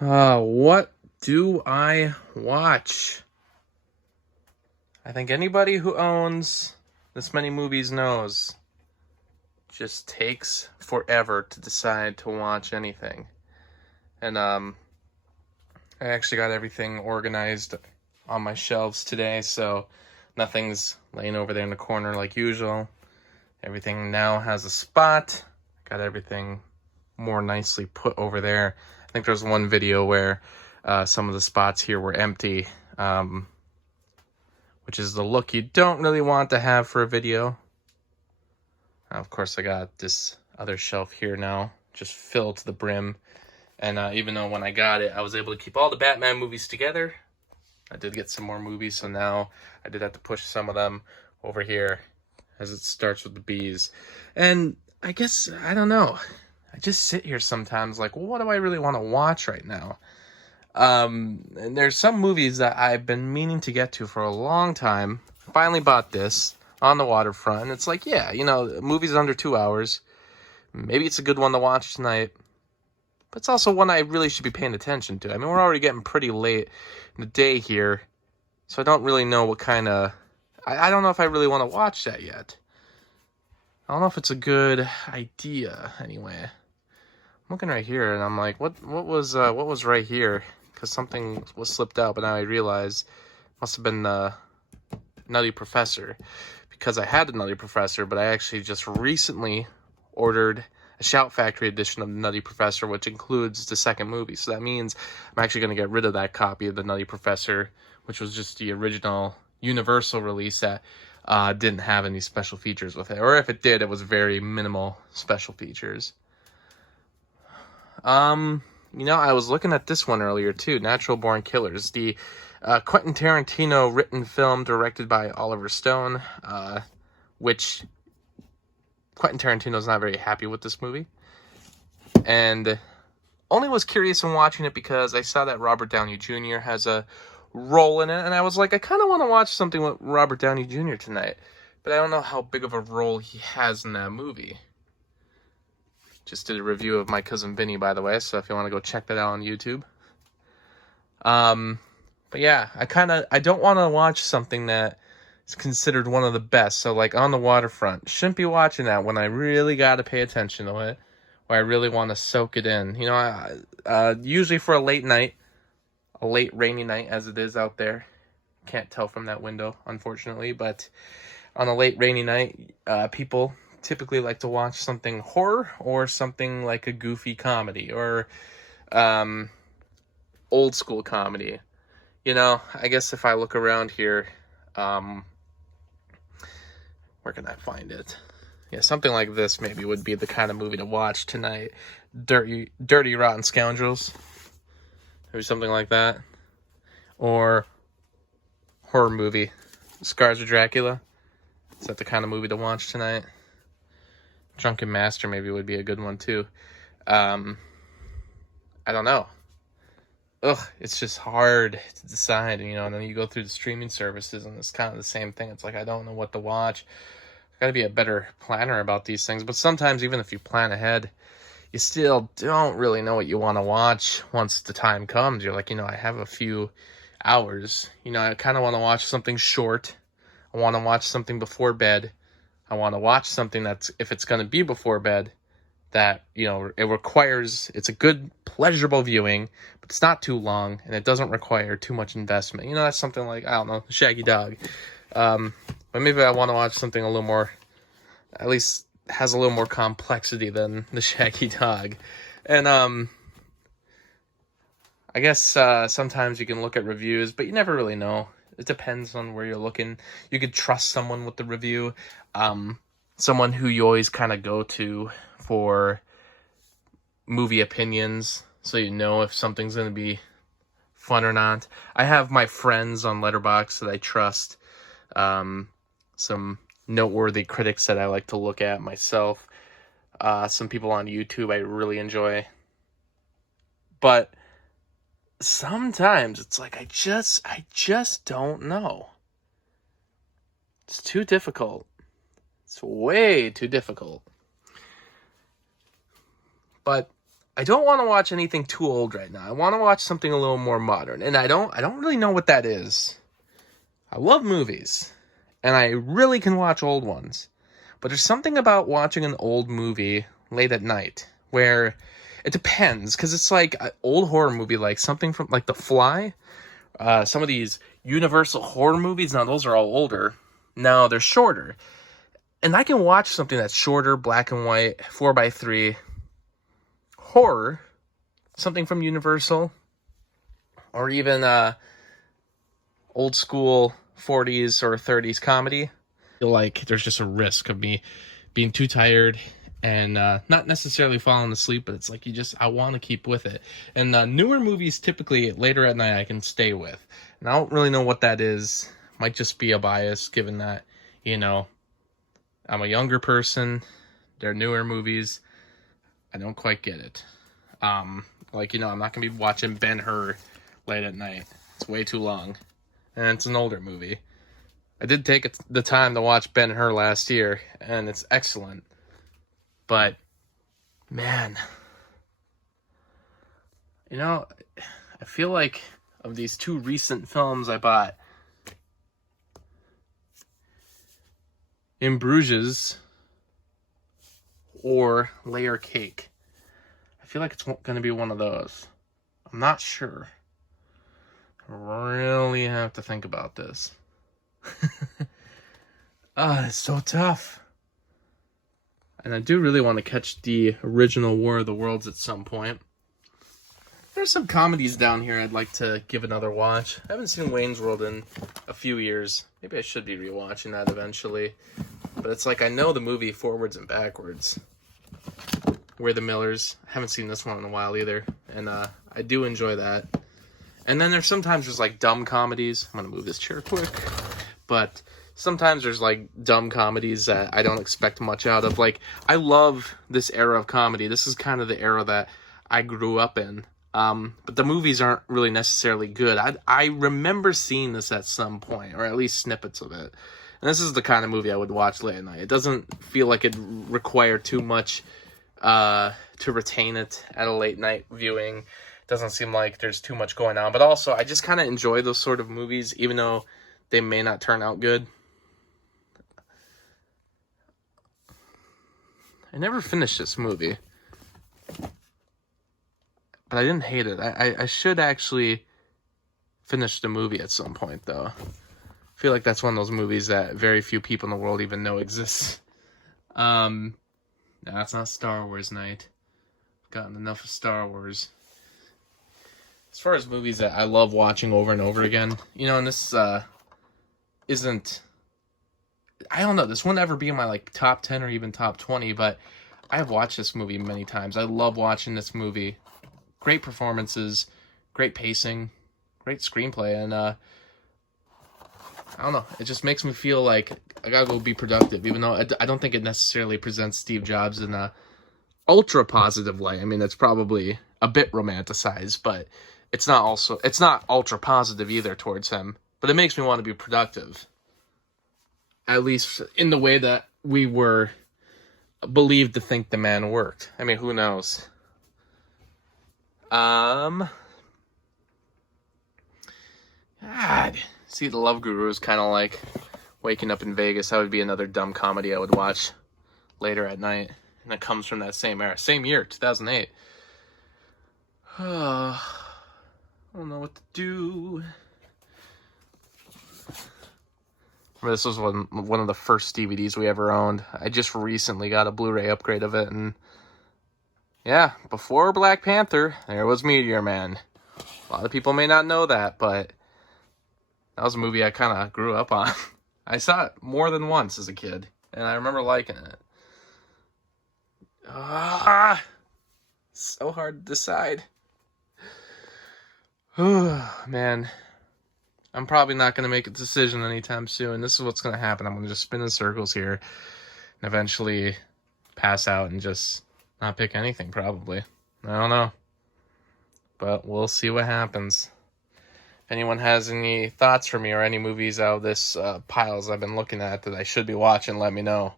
What do I watch? I think anybody who owns this many movies knows just takes forever to decide to watch anything. And I actually got everything organized on my shelves today, so nothing's laying over there in the corner like usual. Everything now has a spot. Got everything more nicely put over there. I think there's one video where some of the spots here were empty, which is the look you don't really want to have for a video. Of course, I got this other shelf here now, just filled to the brim. And even though when I got it, I was able to keep all the Batman movies together, I did get some more movies, so now I did have to push some of them over here, as it starts with the B's. And I guess, I don't know, I just sit here sometimes like, well, what do I really want to watch right now? And there's some movies that I've been meaning to get to for a long time. Finally bought this on the waterfront. And it's like, yeah, you know, movies under 2 hours. Maybe it's a good one to watch tonight. But it's also one I really should be paying attention to. I mean, we're already getting pretty late in the day here. So I don't really know what kind of... I don't know if I really want to watch that yet. I don't know if it's a good idea, anyway. I'm looking right here, and I'm like, what was right here? Because something was slipped out, but now I realize it must have been the Nutty Professor. Because I had the Nutty Professor, but I actually just recently ordered a Shout Factory edition of the Nutty Professor, which includes the second movie. So that means I'm actually going to get rid of that copy of the Nutty Professor, which was just the original Universal release that didn't have any special features with it. Or if it did, it was very minimal special features. You know, I was looking at this one earlier too, Natural Born Killers, the Quentin Tarantino written film directed by Oliver Stone, which Quentin Tarantino's not very happy with this movie. And only was curious in watching it because I saw that Robert Downey Jr. has a role in it, and I was like, I kind of want to watch something with Robert Downey Jr. tonight, but I don't know how big of a role he has in that movie. Just did a review of My Cousin Vinny, by the way, so if you want to go check that out on YouTube. But yeah, I don't want to watch something that is considered one of the best. So like On the Waterfront, shouldn't be watching that when I really got to pay attention to it, or I really want to soak it in. You know, usually for a late night, a late rainy night as it is out there. Can't tell from that window, unfortunately, but on a late rainy night, people typically like to watch something horror or something like a goofy comedy or old school comedy. You know, I guess if I look around here, where can I find it? Yeah, something like this maybe would be the kind of movie to watch tonight. Dirty Rotten Scoundrels. Or something like that. Or horror movie, Scars of Dracula. Is that the kind of movie to watch tonight? Drunken Master maybe would be a good one too. I don't know. It's just hard to decide, you know, and then you go through the streaming services and it's kind of the same thing. It's like, I don't know what to watch. I've got to be a better planner about these things. But sometimes even if you plan ahead, you still don't really know what you want to watch once the time comes. You're like, you know, I have a few hours. You know, I kind of want to watch something short. I want to watch something before bed. I want to watch something that's, if it's going to be before bed, that, you know, it's a good, pleasurable viewing, but it's not too long, and it doesn't require too much investment. You know, that's something like, I don't know, Shaggy Dog. But maybe I want to watch something a little more, at least has a little more complexity than the Shaggy Dog. And, I guess sometimes you can look at reviews, but you never really know. It depends on where you're looking. You could trust someone with the review. Someone who you always kind of go to for movie opinions, so you know if something's going to be fun or not. I have my friends on Letterboxd that I trust. Some noteworthy critics that I like to look at myself. Some people on YouTube I really enjoy. But sometimes it's like I just don't know. It's too difficult. It's way too difficult. But I don't want to watch anything too old right now. I want to watch something a little more modern, and I don't really know what that is. I love movies, and I really can watch old ones. But there's something about watching an old movie late at night where it depends, because it's like an old horror movie, like something from like The Fly. Some of these Universal horror movies, now those are all older. Now they're shorter. And I can watch something that's shorter, black and white, 4:3 horror, something from Universal, or even old school 40s or 30s comedy. I feel like there's just a risk of me being too tired and not necessarily falling asleep, but it's like I want to keep with it. And newer movies, typically later at night, I can stay with. And I don't really know what that is. Might just be a bias, given that, I'm a younger person. They're newer movies. I don't quite get it. I'm not going to be watching Ben-Hur late at night. It's way too long. And it's an older movie. I did take the time to watch Ben-Hur last year, and it's excellent. But, man, I feel like of these two recent films I bought, In Bruges or Layer Cake, I feel like it's going to be one of those. I'm not sure. I really have to think about this. It's so tough. And I do really want to catch the original War of the Worlds at some point. There's some comedies down here I'd like to give another watch. I haven't seen Wayne's World in a few years. Maybe I should be rewatching that eventually. But it's like I know the movie forwards and backwards. We're the Millers. I haven't seen this one in a while either. And I do enjoy that. And then there's like dumb comedies. I'm going to move this chair quick. But sometimes there's like dumb comedies that I don't expect much out of. Like, I love this era of comedy. This is kind of the era that I grew up in. But the movies aren't really necessarily good. I remember seeing this at some point, or at least snippets of it. And this is the kind of movie I would watch late at night. It doesn't feel like it required too much to retain it at a late night viewing. It doesn't seem like there's too much going on. But also, I just kind of enjoy those sort of movies, even though they may not turn out good. I never finished this movie. But I didn't hate it. I should actually finish the movie at some point, though. I feel like that's one of those movies that very few people in the world even know exists. No, it's not Star Wars night. I've gotten enough of Star Wars. As far as movies that I love watching over and over again, and this isn't... I don't know, this wouldn't ever be in my top 10 or even top 20, but I have watched this movie many times. I love watching this movie. Great performances, great pacing, great screenplay, and I don't know, it just makes me feel like I gotta go be productive, even though I don't think it necessarily presents Steve Jobs in a ultra positive light. I mean, it's probably a bit romanticized, but it's not ultra positive either towards him, but it makes me want to be productive. At least in the way that we were believed to think the man worked. I mean, who knows? God. See, The Love Guru is kind of like Waking Up in Vegas. That would be another dumb comedy I would watch later at night. And it comes from that same era. Same year, 2008. I don't know what to do. This was one of the first DVDs we ever owned. I just recently got a Blu-ray upgrade of it, and yeah, before Black Panther, there was Meteor Man. A lot of people may not know that, but that was a movie I kind of grew up on. I saw it more than once as a kid, and I remember liking it. So hard to decide. Man. I'm probably not going to make a decision anytime soon. This is what's going to happen. I'm going to just spin in circles here and eventually pass out and just not pick anything, probably. I don't know. But we'll see what happens. If anyone has any thoughts for me or any movies out of this piles I've been looking at that I should be watching, let me know.